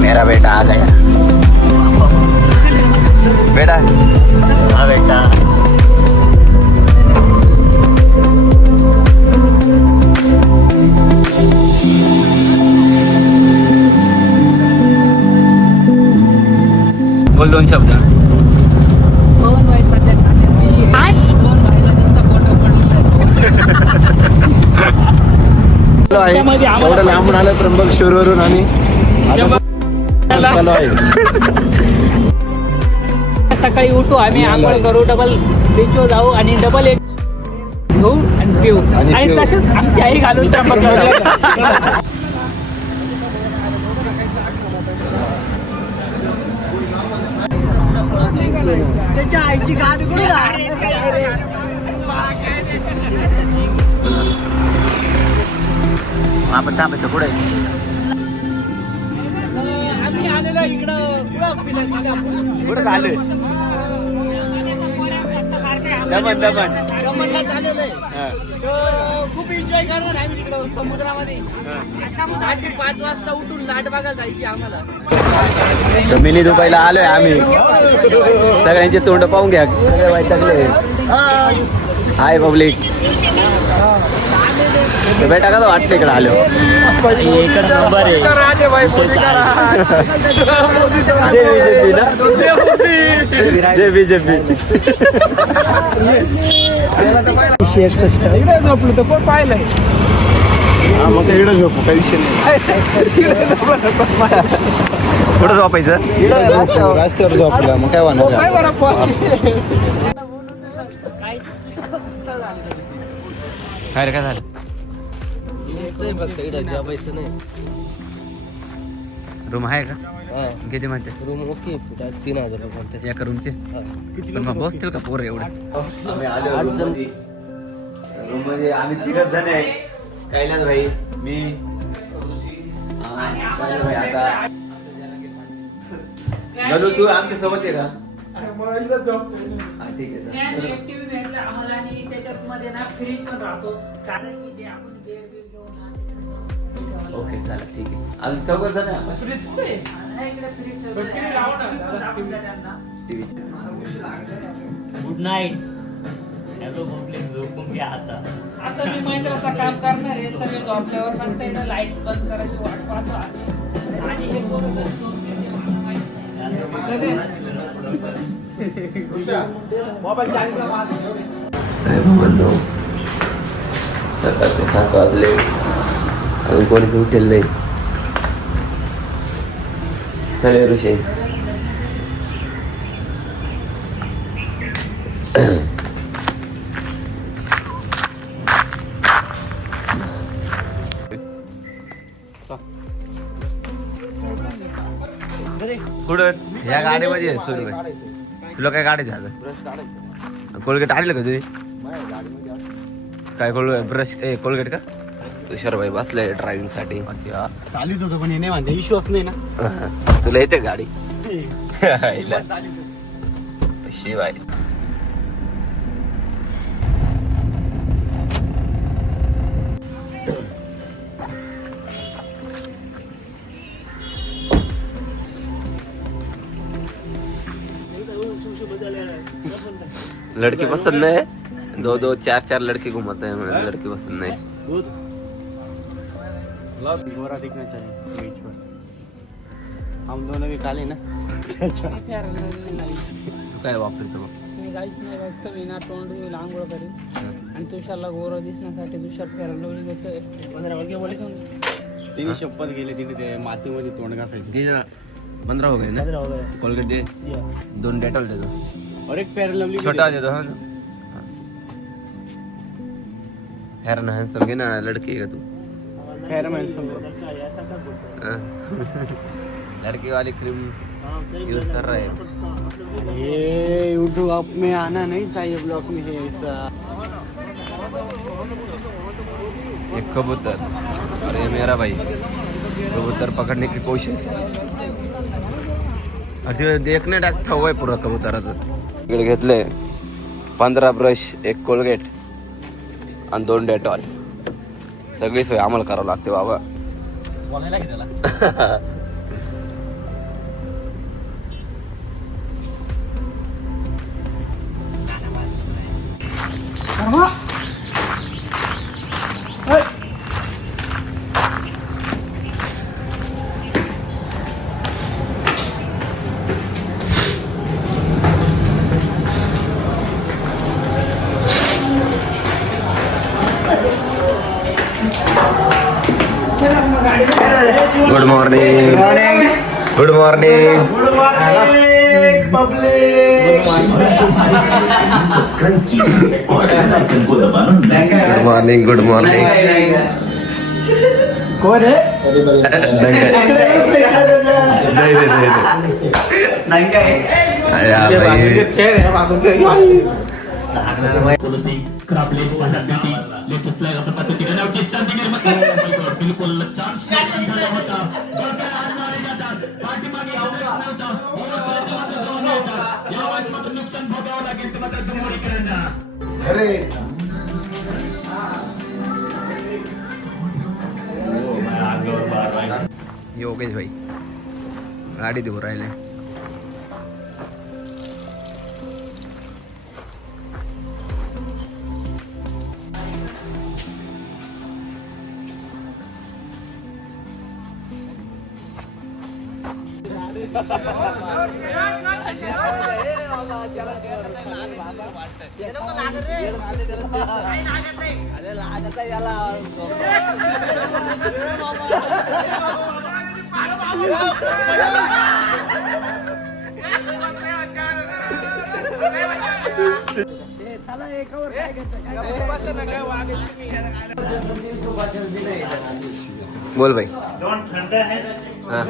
मेरा बेटा आ गया। बेटा हाँ बेटा बोल दोन शब्द। एवढं लांबून आलं त्र्यंबकेश्वरवरून आणि सकाळी उठू आम्ही आंघोळ करू डबल बीचवर जाऊ आणि डबल एक घेऊ आणि पिऊ आणि तसेच आमची आई घालून त्र्यंबकला जाऊ. त्याच्या आईची गाडी कुठे आपण थांबायचं पुढे. आम्ही आलेलो इकडं पुढे झालं दमन दमन दमनला चाललेलो आहे. खूप एन्जॉय करणार आम्ही इकडं समुद्रामध्ये. 5 वाजता उठून लाट बघायला जायची आम्हाला. मिनी दुबईला आलोय आम्ही. सगळ्यांचे तोंड पाहून घ्या, सगळे वैतागले. हाय पब्लिक. बेटा का वाटतं इकडे आलो. एकच नंबर आहे. जय बीजेपी. झोपलो तर पण पाहिलंय. मग इकडे झोपू काही विषय नाही. कुठं झोपायचं? रस्त्यावर झोपला मग काय होणार. काय रे काय झालं? रूम आहे का? किती म्हणते? रूम ओके 3000 रुपये. एका रूमचे पण मग बसतील का पोरं एवढे? आम्ही आलो रूम मध्ये. आम्ही 3 जण आहे. कैलास भाई, मी, भाई. आता गलू तू आमच्या सोबत आहे का? ठीक आहे. आम्हाला आणि त्याच्यात मध्ये ना फ्रीज पण राहतो कारण की जे आपण बेर बिल घेऊन ओके चालेल ठीक आहे. अजून 4 जण आहे आपण. Good night. झोपून घ्या आता. आता मी महिंद्राचं काम करणार आहे. सगळे झोपल्यावर नंतर इथं लाईट बंद करायची वाट पाहतो आणि हे सकाळचे 7 वाजले अजून कोणीच उठेल नाही. चले ऋषी. कुठं ह्या गाडीमध्ये सुरू आहे. तुला काय गाडी झालं? कोलगेट आणलं का तुझी? काय ब्रश कोलगेट का? तुषार भाई बसलाय ड्रायव्हिंग साठी. चालूच होतो पण हे नाही म्हणते विश्वास नाही ना. तुला येते गाडी? शिवाय लड़की पसंद है. 2-2 4-4 लड़के घुमाते हैं. लड़की पसंद नहीं. गोरा दिखना चाहिए बीच पर. हम दोनों भी काले ना. तू काय वापरतो मग? मी काहीच नाही फक्त विना तोंड आंघोळ करेन आणि तुषारला गोरं दिसण्यासाठी तुषार फेरायला घेतोय. 15 वर्ष बोले तिने शपथ गेले. तिने ते मातीमध्ये तोंड घासायचे. 15 हो गए ना. कोलगेट दे. 2 डेटॉल दे दो. और एक फेयर लवली छोटा दे दो. हाँ फेयर एंड हैंडसम घे ना. लड़की है का तू? Fair handsome. लड़की वाली क्रीम यूज कर रहा है. ये यूट्यूब में आना नहीं चाहिए. ब्लॉग में है ऐसा. एक कबूतर और ये मेरा भाई. कबूतर पकड़ने की कोशिश. देखणे टाकता हुआ पूरा कबुतराचं. इकडे घेतलंय 15 ब्रश, 1 कोलगेट आणि 2 डेटॉल. सगळी सोय आम्हाला करावं लागते बाबा. बोलायला की त्याला. Good morning. Good morning. Good morning. Good morning. कोण आहे योगेश भाई गाडी देऊ राहिले. बोल भाई. हाँ.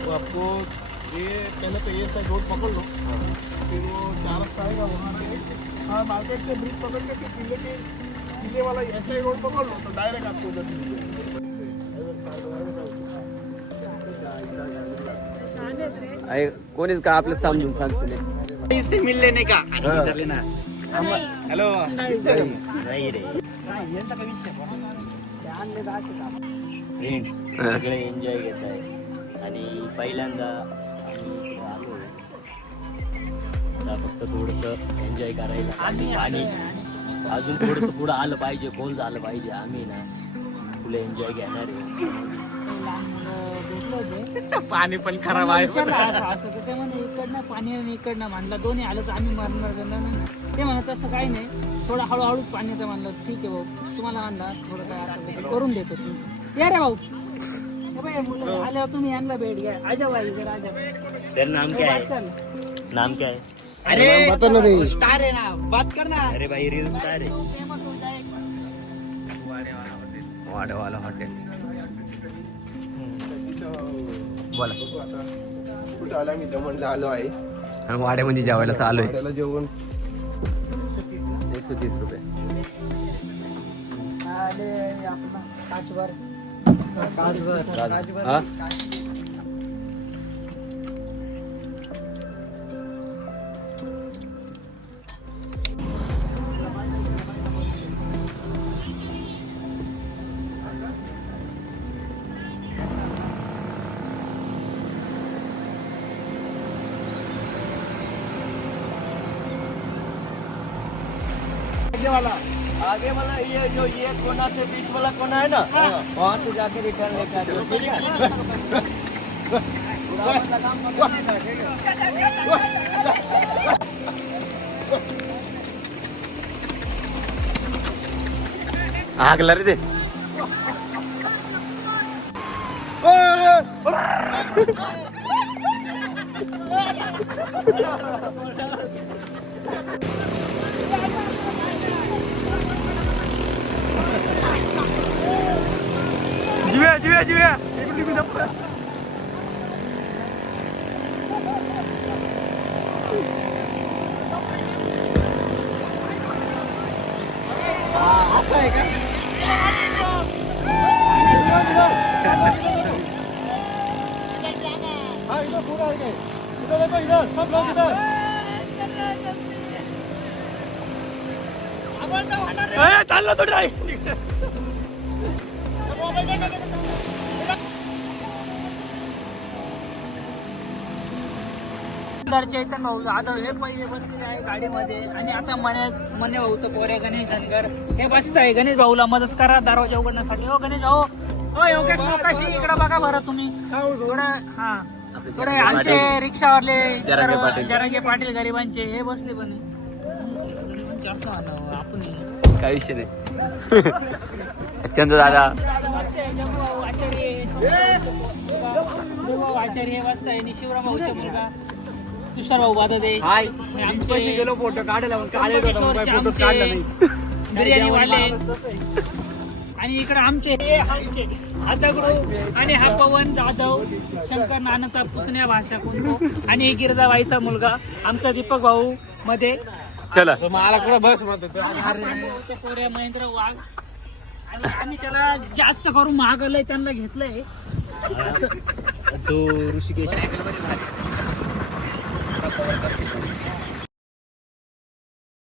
वो आपको ये पहले तो ये साइड रोड पकड़ लो, फिर वो 4 रास्ता आएगा वहाँ से. हाँ, मार्केट से ब्रिज पकड़ के पीले वाला ऐसा ही रोड पकड़ लो तो डायरेक्ट आपको उधर से कोणीच का आपलं समजून सांगते नाही. इससे मिल लेने का आणि इधर लेना. हॅलो नाही रे. सगळे एन्जॉय घेत आहे आणि पहिल्यांदा आम्ही इकडे आलो. आता फक्त थोडस एन्जॉय करायला आणि अजून थोडस पुढं आलं पाहिजे, खोल झालं पाहिजे. आम्ही ना फुल एन्जॉय घेणार आहे. पाणी पण खराब आहे. असं ते म्हणे इकडनं पाणी आणि इकडनं म्हणलं दोन्ही आलं तर आम्ही मरणार ना. ते म्हणत तसं काही नाही, थोडं हळूहळू पाण्याचं म्हणलं ठीक आहे भाऊ, तुम्हाला म्हणला थोडं काय असं करून देतो तुमचं. या रे भाऊ, आल्यावर तुम्ही यांना भेट घ्या. अजय भाई इकडे अजय. तेरा नाम क्या है? नाम क्या है? अरे स्टार आहे ना, बात कर ना. अरे भाई रील स्टार है. वाडेवाला हॉटेल. बोला. कुठे आला मी दमणला आलो आहे. वाड्यामध्ये जेवायला तर आलोय. त्याला जेवण 130 रुपये. हा? आगे वाला ये जो ये कोना से बीच वाला कोना है ना, वहाँ से जाके रिटर्न लेके आ जाओ. ठीक है? हाकला रे ते. जिव्या जिव्या जिव्या. असं आहे का? चाललो तो ट्राय. चैतन्य भाऊ जाधव हे पहिले बसलेले आहे गाडीमध्ये आणि आता मने भाऊचं पोरे गणेश धनगर हे बसत आहे. गणेश भाऊला मदत करा दरवाजा उघडण्यासाठी. हो गणेश भाऊ, हो योगेश मोकाशी इकडे बघा बरं तुम्ही थोडं. हा थोडे आमचे रिक्षावाले सर्व जरांगे पाटील गरिबांचे हे बसले पण आपण काय विषय नाही. चंद्र दादा आचार्य हे वाजता आहे. शिवराम भाऊचा मुलगा तुषार भाऊ बाददे आमचे गेलो फोटो काढला बिर्याणी वाले. आणि इकडे आमचे हा दगडू आणि हा पवन जाधव शंकर नानाचा पुतण्या भाषा कोणतो आणि गिरजाबाईचा मुलगा आमचा दीपक भाऊ मध्ये. चला मला कुठं बस म्हणतो पोऱ्या महेंद्र वाघ आणि आम्ही त्याला जास्त करून महागलंय त्यांना घेतलंय. तो ऋषिकेश